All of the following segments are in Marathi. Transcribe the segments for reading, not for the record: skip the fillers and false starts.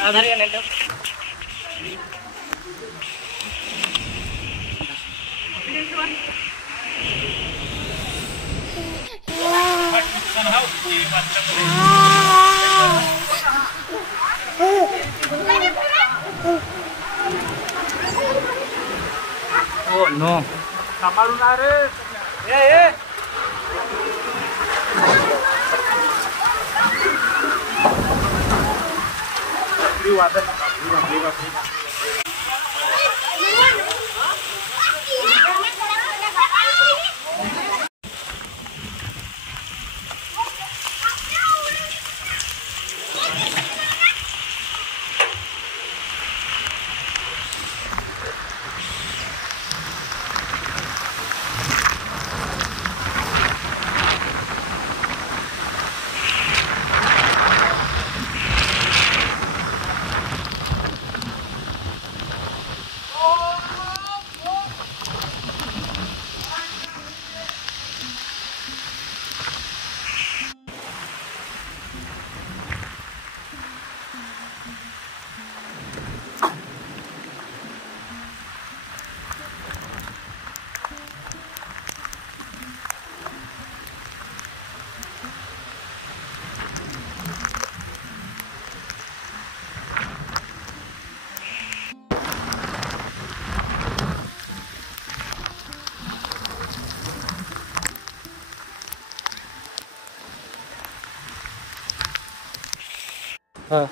आधार नाही oh no सांभाळून रे ए हाँ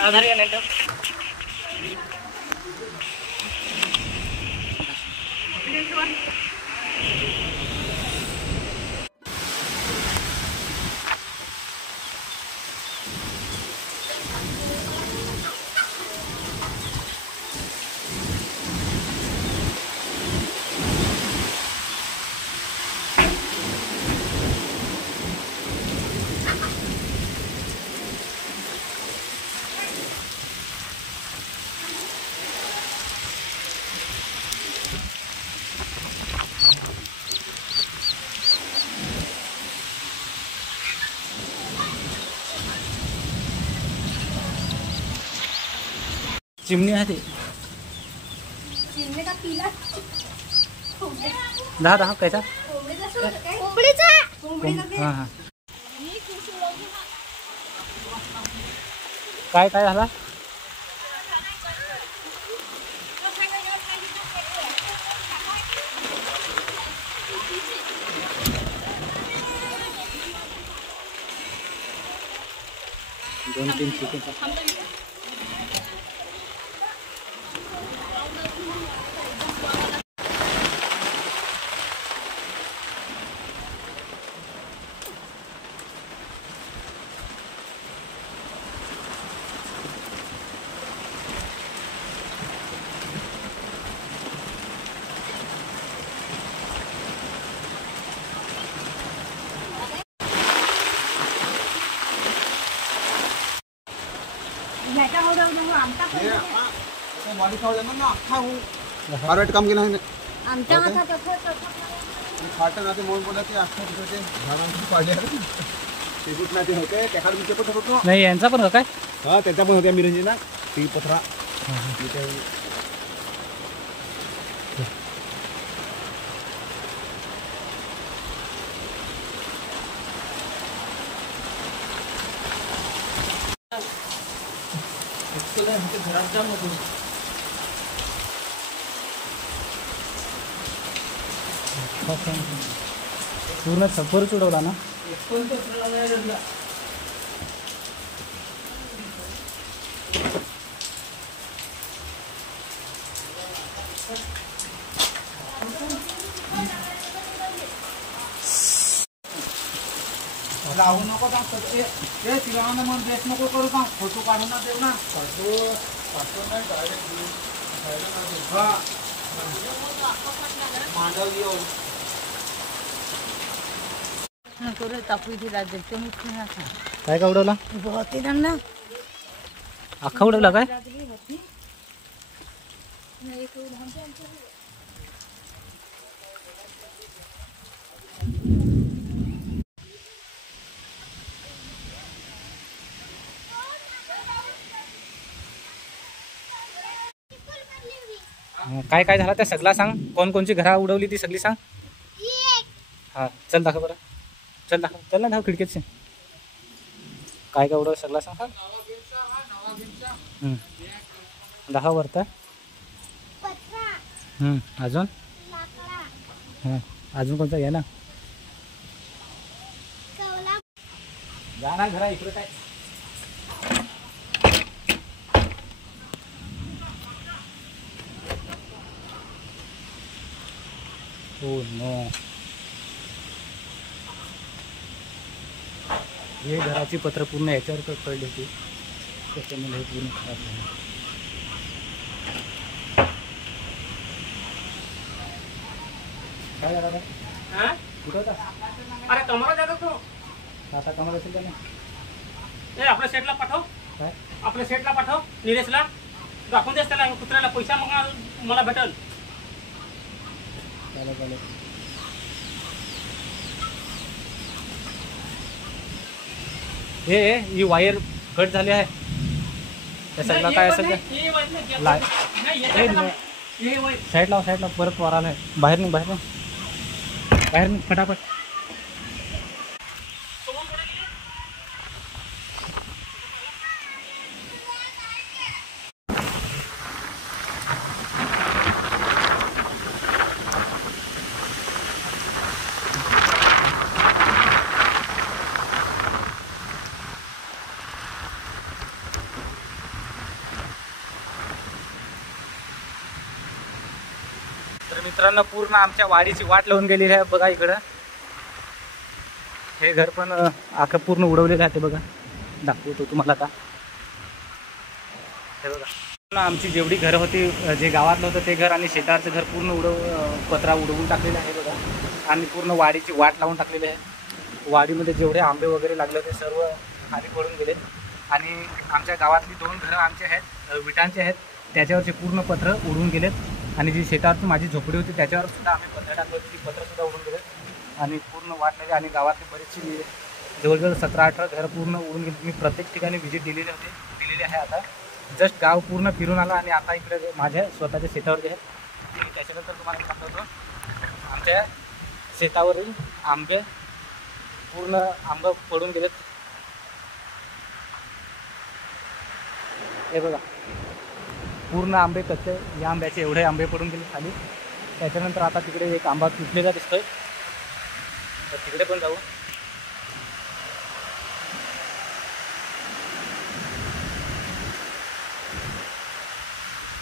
आधार नहीं तो चिमनी है चिमनी का पीला दहा कैसा हाँ हाँ काय झाला दोन तीन चिकन कारवाईट काम केलं आमच्या फाटन आता म्हणून बोला की अख्खा तिथे झाडांची पाडली आहे ते कुठला ते होते त्याखाली मी पेपर होतो नाही यांचा पण काय हा त्याचा पण होत्या मिरंजीला ती पत्रा घरात जाम होतो पूर्ण सफरच उडवला ना लावू नको ते तिला मन बेस नको करू का फोटो काढून देऊ ना फोटो नाही डायरेक्ट काय का उडवला? अख्खा उडवला काय? काय काय झालं त्या सगळा सांग. कोणकोणची घरा उडवली ती सगळी सांग. हा चल दाखव बरं. चल दाखव. चल ना धाव खिडकीत. काय काय उडवलं सगळा सांग. दाखव वरता. अजून हां अजून कोणता घ्या ना. जा ना घरा इकडे काय. हो नो. हे घराची पत्र पूर्ण याच्यावर पडली होती त्याच्यामुळे हे पूर्ण खराब झालं. काय झालं कुठं होता? अरे कमरा जातो तू. आता कमर असेल का नाही? ए आपल्या सेटला पाठव. काय आपल्या सेटला पाठव. निलेशला दाखवून देस त्याला कुत्र्याला पैसा मग मला भेटल. चालेल चालेल. हे ही वायर कट झाली आहे. त्या सगळं काय असेल साईड लाव परत वर आलाय. बाहेर नाही फटाफट. तर मित्रांनो पूर्ण आमच्या वाडीची वाट लावून गेलेली आहे बघा. इकडं हे घर पण आखं पूर्ण उडवलेलं आहे. ते बघा दाखवतो तुम्हाला आता. हे बघा आमची जेवढी घरं होती, जे गावातलं होतं ते घर आणि शेतावरचं घर पूर्ण पत्रा उडवून टाकलेलं आहे बघा. आणि पूर्ण वाडीची वाट लावून टाकलेली आहे. वाडीमध्ये जेवढे आंबे वगैरे लागले होते सर्व खाली पडून गेले. आणि आमच्या गावातली 2 घरं आमचे आहेत विटांचे आहेत, त्याच्यावरचे पूर्ण पत्र उडून गेलेत. आणि जी शेतावरची माझी झोपडी होती त्याच्यावर सुद्धा आम्ही पत्र टाकली होती, ती पत्रसुद्धा उडून गेले. आणि पूर्ण वाटलेले आणि गावातली बरीचशी जवळजवळ 17-18 घरं पूर्ण उडून गेली. मी प्रत्येक ठिकाणी व्हिजिट दिलेली आहे. आता जस्ट गाव पूर्ण फिरून आला आणि आता इकडे माझ्या स्वतःच्या शेतावर जे आहे त्याच्यानंतर तुम्हाला सांगतो. आमच्या शेतावरील आंबे पूर्ण आंबे पडून गेलेत. हे बघा पूर्ण आंबे कच्चे. या आंब्याचे एवढे आंबे पडून गेले खाली. त्याच्यानंतर आता तिकडे एक आंबा तुटलेला दिसतोय, तर तिकडे पण जाऊ.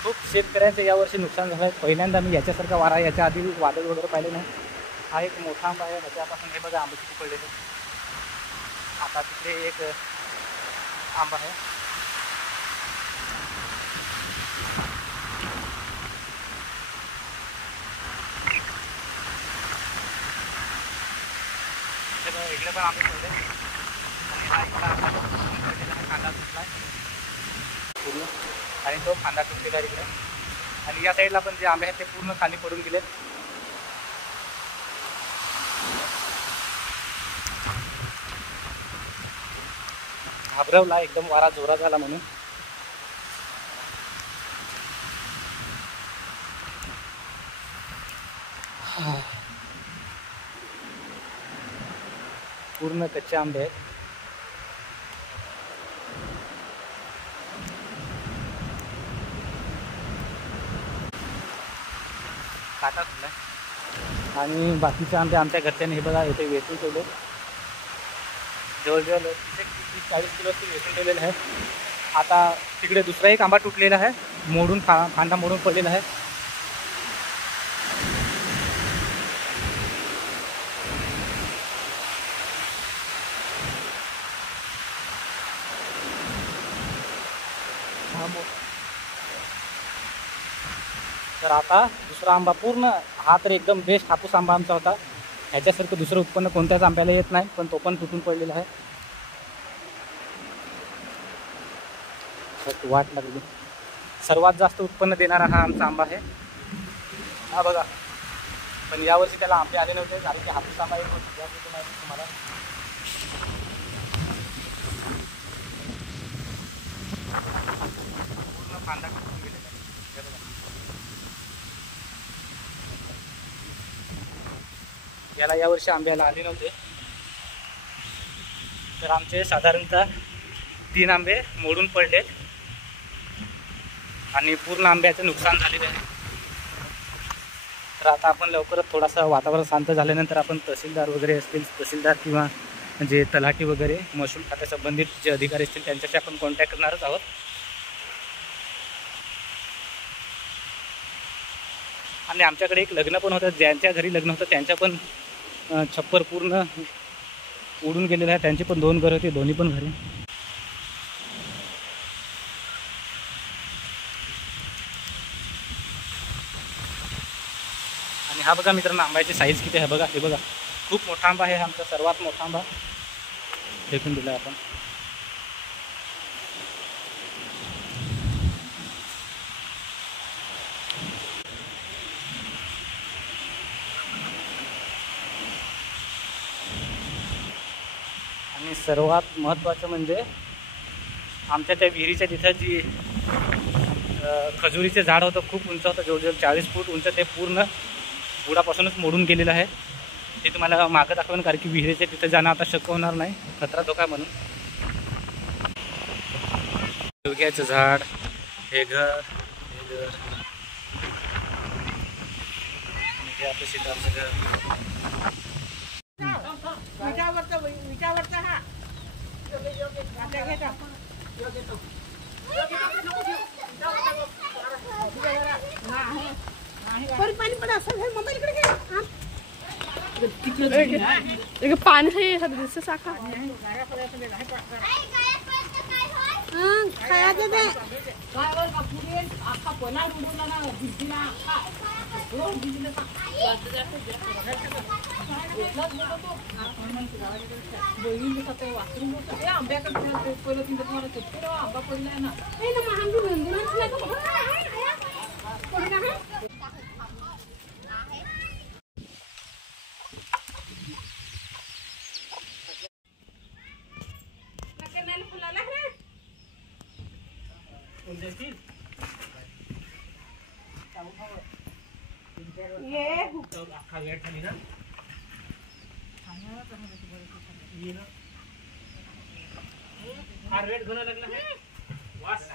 खूप शेतकऱ्यांचं यावर्षी नुकसान झालं आहे. पहिल्यांदा मी याच्यासारखा वारा, याच्या आधी वादळ वगैरे पाहिले नाही. हा एक मोठा आंबा आहे. त्याच्यापासून हे बघा आंबे किती पडलेले. आता तिथे एक आंबा आहे. इकडे पण आंबे पडले. आणि हा इकडे खांदा तुटला पूर्ण, आणि तो खांदा तुटलेला इकडे. आणि या साईडला पण जे आंबे आहेत ते पूर्ण खाली पडून गेलेत. घाबरवला एकदम वारा जोरात झाला म्हणून. पूर्ण कच्चे आंबे आहेत. काटा सुद्धा. आणि बाकीचे आंबे आमच्या घरच्यांनी हे बघा इथे वेचून ठेवले. जवळजवळ 30-40 किलो वेचून ठेवलेले आहे. आता तिकडे दुसरा एक आंबा तुटलेला आहे, मोडून फांदा मोडून पडलेला आहे. तर आता दुसरा आंबा पूर्ण हा तर एकदम बेस्ट हापूस आंबा आमचा होता. ह्याच्यासारखं दुसरं उत्पन्न कोणत्याच आंब्याला येत नाही, पण तो पण तुटून पडलेला आहे. वाट लागली. सर्वात जास्त उत्पन्न देणारा हा आमचा आंबा आहे. हा बघा, पण यावर्षी त्याला आंबे आले नव्हते कारण की हापूस आंबा येत होता तुम्हाला. पूर्ण फांदा तुटून गेलेला आहे. हे बघा. याला यावर्षी आंब्याला आले नव्हते, तर आमचे साधारणतः 3 आंबे मोडून पडले आणि पूर्ण आंब्याचं नुकसान झालेलं आहे. तर आता आपण लवकरच थोडासा वातावरण शांत झाल्यानंतर आपण तहसीलदार वगैरे असतील, तहसीलदार किंवा जे तलाठी वगैरे महसूल खात्या संबंधित जे अधिकारी असतील त्यांच्याशी आपण कॉन्टॅक्ट करणारच आहोत. आणि आमच्याकडे एक लग्न पण होतं, ज्यांच्या घरी लग्न होतं त्यांच्या पण छप्पर पूर्ण उडून गेलेलं आहे. त्यांची पण 2 घरं होती, दोन्ही पण घरी. आणि हा बघा मित्रांनो, आंब्याची साईज किती आहे बघा. हे बघा, खूप मोठा आंबा आहे. आमचा सर्वात मोठा आंबा फेकून दिला आपण. आणि सर्वात महत्त्वाचं म्हणजे आमच्या त्या विहिरीच्या तिथं जी खजुरीचे झाड होतं, खूप उंच होतं, जवळजवळ 40 फूट उंच. ते पूर्ण बुडापासूनच मोडून गेलेलं आहे. ते तुम्हाला मागं दाखवेन कारण की विहिरीच्या तिथं जाणं आता शक्य होणार नाही, खतरा धोका म्हणून. शेवग्याचं झाड, हे घर, हे आपलं शेताचं घर. पाणी साखा खायचं ते वेट घेणं लागलं आहे. वास